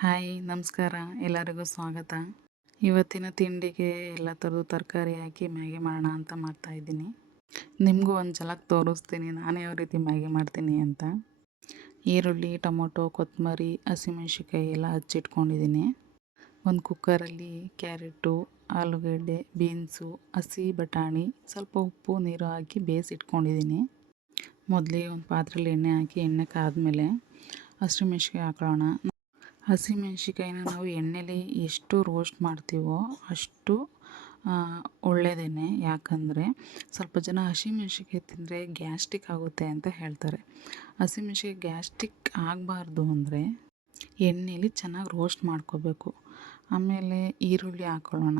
Hi ನಮಸ್ಕಾರ, ಎಲ್ಲರಿಗೂ ಸ್ವಾಗತ. ಇವತ್ತಿನ ತಿಂಡಿಗೆ ಎಲ್ಲ ಥರದ್ದು ತರಕಾರಿ ಹಾಕಿ ಮ್ಯಾಗಿ ಮಾಡೋಣ ಅಂತ ಮಾಡ್ತಾಯಿದ್ದೀನಿ. ನಿಮಗೂ ಒಂದು ಝಲಕ್ ತೋರಿಸ್ತೀನಿ ನಾನು ಯಾವ ರೀತಿ ಮ್ಯಾಗಿ ಮಾಡ್ತೀನಿ ಅಂತ. ಈರುಳ್ಳಿ, ಟೊಮೊಟೊ, ಕೊತ್ತಂಬರಿ, ಹಸಿಮೆಣ್ಸಿಕಾಯಿ ಎಲ್ಲ ಹಚ್ಚಿಟ್ಕೊಂಡಿದ್ದೀನಿ. ಒಂದು ಕುಕ್ಕರಲ್ಲಿ ಕ್ಯಾರೆಟು, ಆಲೂಗಡ್ಡೆ, ಬೀನ್ಸು, ಹಸಿ ಬಟಾಣಿ, ಸ್ವಲ್ಪ ಉಪ್ಪು, ನೀರು ಹಾಕಿ ಬೇಯಿಸಿಟ್ಕೊಂಡಿದ್ದೀನಿ. ಮೊದಲಿಗೆ ಒಂದು ಪಾತ್ರೆಯಲ್ಲಿ ಎಣ್ಣೆ ಹಾಕಿ ಎಣ್ಣೆ ಕಾದ್ಮೇಲೆ ಹಸಿಮೆಣ್ಸಿಕಾಯಿ ಹಾಕೊಳ್ಳೋಣ. ಹಸಿಮೆಣ್ಸಿಕಾಯಿನ ನಾವು ಎಣ್ಣೆಲಿ ಎಷ್ಟು ರೋಸ್ಟ್ ಮಾಡ್ತೀವೋ ಅಷ್ಟು ಒಳ್ಳೆಯದೇ. ಯಾಕಂದರೆ ಸ್ವಲ್ಪ ಜನ ಹಸಿಮೆಣ್ಸಿಕಾಯಿ ತಿಂದರೆ ಗ್ಯಾಸ್ಟ್ರಿಕ್ ಆಗುತ್ತೆ ಅಂತ ಹೇಳ್ತಾರೆ. ಹಸಿಮೆಣ್ಸಿಕಾಯಿ ಗ್ಯಾಸ್ಟ್ರಿಕ್ ಆಗಬಾರ್ದು ಅಂದರೆ ಎಣ್ಣೆಲಿ ಚೆನ್ನಾಗಿ ರೋಸ್ಟ್ ಮಾಡ್ಕೋಬೇಕು. ಆಮೇಲೆ ಈರುಳ್ಳಿ ಹಾಕ್ಕೊಳ್ಳೋಣ.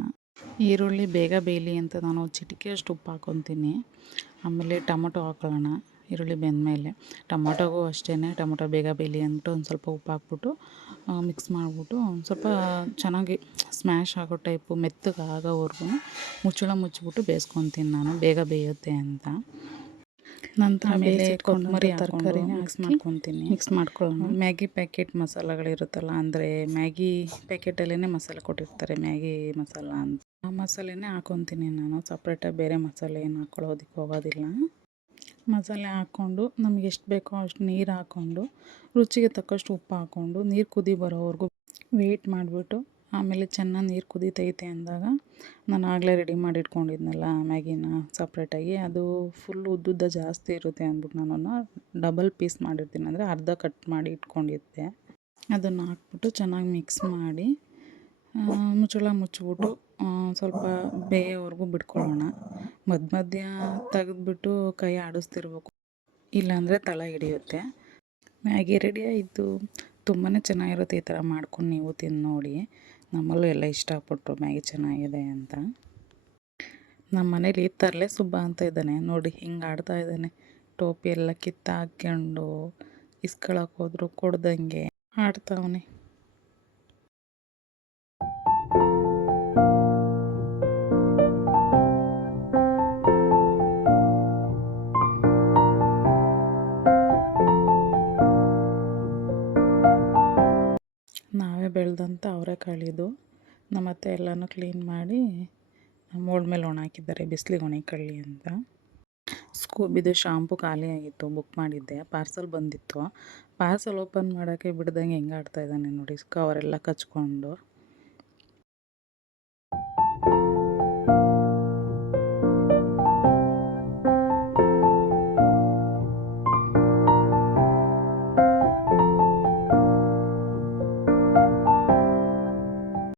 ಈರುಳ್ಳಿ ಬೇಗ ಬೇಯಲಿ ಅಂತ ನಾನು ಚಿಟಿಕೆಯಷ್ಟು ಉಪ್ಪು ಹಾಕ್ಕೊತೀನಿ. ಆಮೇಲೆ ಟೊಮೊಟೊ ಹಾಕ್ಕೊಳ್ಳೋಣ. ಈರುಳ್ಳಿ ಬೆಂದಮೇಲೆ ಟೊಮೊಟೊಗೂ ಅಷ್ಟೇ, ಟೊಮೊಟೊ ಬೇಗ ಬೇಯಲಿ ಅಂದ್ಬಿಟ್ಟು ಒಂದು ಸ್ವಲ್ಪ ಉಪ್ಪು ಹಾಕ್ಬಿಟ್ಟು ಮಿಕ್ಸ್ ಮಾಡಿಬಿಟ್ಟು ಒಂದು ಸ್ವಲ್ಪ ಚೆನ್ನಾಗಿ ಸ್ಮ್ಯಾಶ್ ಆಗೋ ಟೈಪು ಮೆತ್ತಗೆ ಆಗೋವರೆಗೂ ಮುಚ್ಚಿಬಿಟ್ಟು ಬೇಯಿಸ್ಕೊತೀನಿ ನಾನು, ಬೇಗ ಬೇಯುತ್ತೆ ಅಂತ. ನಂತರ ಮೇಲೆ ಕೊತ್ತಂಬರಿ ತರಕಾರಿನ ಮಿಕ್ಸ್ ಮಾಡ್ಕೊಳ್ಳೋಣ. ಮ್ಯಾಗಿ ಪ್ಯಾಕೆಟ್ ಮಸಾಲೆಗಳಿರುತ್ತಲ್ಲ, ಅಂದರೆ ಮ್ಯಾಗಿ ಪ್ಯಾಕೆಟಲ್ಲೇ ಮಸಾಲೆ ಕೊಟ್ಟಿರ್ತಾರೆ, ಮ್ಯಾಗಿ ಮಸಾಲ ಅಂತ. ಆ ಮಸಾಲೆನೇ ಹಾಕ್ಕೊತೀನಿ ನಾನು. ಸಪ್ರೇಟಾಗಿ ಬೇರೆ ಮಸಾಲೆ ಏನು ಹಾಕ್ಕೊಳ್ಳೋದಕ್ಕೆ ಹೋಗೋದಿಲ್ಲ. ಮಸಾಲೆ ಹಾಕ್ಕೊಂಡು ನಮ್ಗೆ ಎಷ್ಟು ಬೇಕೋ ಅಷ್ಟು ನೀರು ಹಾಕ್ಕೊಂಡು ರುಚಿಗೆ ತಕ್ಕಷ್ಟು ಉಪ್ಪು ಹಾಕ್ಕೊಂಡು ನೀರು ಕುದಿ ಬರೋವರೆಗೂ ವೆಯ್ಟ್ ಮಾಡಿಬಿಟ್ಟು ಆಮೇಲೆ ಚೆನ್ನಾಗಿ ನೀರು ಕುದೀತೈತೆ ಅಂದಾಗ ನಾನು ಆಗಲೇ ರೆಡಿ ಮಾಡಿ ಇಟ್ಕೊಂಡಿದ್ನಲ್ಲ ಮ್ಯಾಗಿನ ಸಪ್ರೇಟಾಗಿ, ಅದು ಫುಲ್ ಉದ್ದುದ್ದ ಜಾಸ್ತಿ ಇರುತ್ತೆ ಅಂದ್ಬಿಟ್ಟು ನಾನು ಡಬಲ್ ಪೀಸ್ ಮಾಡಿರ್ತೀನಿ, ಅಂದರೆ ಅರ್ಧ ಕಟ್ ಮಾಡಿ ಇಟ್ಕೊಂಡಿದ್ದೆ. ಅದನ್ನು ಹಾಕ್ಬಿಟ್ಟು ಚೆನ್ನಾಗಿ ಮಿಕ್ಸ್ ಮಾಡಿ ಮುಚ್ಚಿಬಿಟ್ಟು ಸ್ವಲ್ಪ ಬೇಯೋವರೆಗೂ ಬಿಟ್ಕೊಳ್ಳೋಣ. ಮಧ್ಯ ತೆಗೆದ್ಬಿಟ್ಟು ಕೈ ಆಡಿಸ್ತಿರ್ಬೇಕು, ಇಲ್ಲಾಂದರೆ ತಳ ಹಿಡಿಯುತ್ತೆ. ಮ್ಯಾಗಿ ರೆಡಿ ಆಯಿತು. ತುಂಬಾ ಚೆನ್ನಾಗಿರುತ್ತೆ. ಈ ಥರ ಮಾಡ್ಕೊಂಡು ನೀವು ತಿಂದು ನೋಡಿ. ನಮ್ಮಲ್ಲೂ ಎಲ್ಲ ಇಷ್ಟಪಟ್ಟರು ಮ್ಯಾಗಿ ಚೆನ್ನಾಗಿದೆ ಅಂತ. ನಮ್ಮ ಮನೇಲಿ ತರಲೆ ಸುಬ್ಬ ಅಂತ ಇದ್ದಾನೆ ನೋಡಿ, ಹಿಂಗೆ ಆಡ್ತಾ ಇದ್ದಾನೆ. ಟೋಪಿ ಎಲ್ಲ ಹಾಕ್ಕೊಂಡು ಇಸ್ಕೊಳಕ್ಕೆ ಹೋದ್ರು ಕೊಡ್ದಂಗೆ ಆಡ್ತಾವನೆ. ನಾವೇ ಬೆಳೆದಂಥ ಅವರೆಕಾಳಿದು. ನಮ್ಮತ್ತೆ ಎಲ್ಲನೂ ಕ್ಲೀನ್ ಮಾಡಿ ಮೋಲ್ಡ್ ಮೇಲೆ ಒಣ ಹಾಕಿದ್ದಾರೆ, ಬಿಸಿಲಿಗೆ ಒಣಕೊಳ್ಳಿ ಅಂತ. ಸ್ಕೂಬಿದು ಶಾಂಪು ಖಾಲಿ ಆಗಿತ್ತು, ಬುಕ್ ಮಾಡಿದ್ದೆ. ಪಾರ್ಸಲ್ ಬಂದಿತ್ತು. ಪಾರ್ಸಲ್ ಓಪನ್ ಮಾಡೋಕ್ಕೆ ಬಿಡ್ದಂಗೆ ಹೆಂಗೆ ಆಡ್ತಾ ಇದ್ದಾನೆ ನೋಡಿ, ಕವರೆಲ್ಲ ಕಚ್ಕೊಂಡು.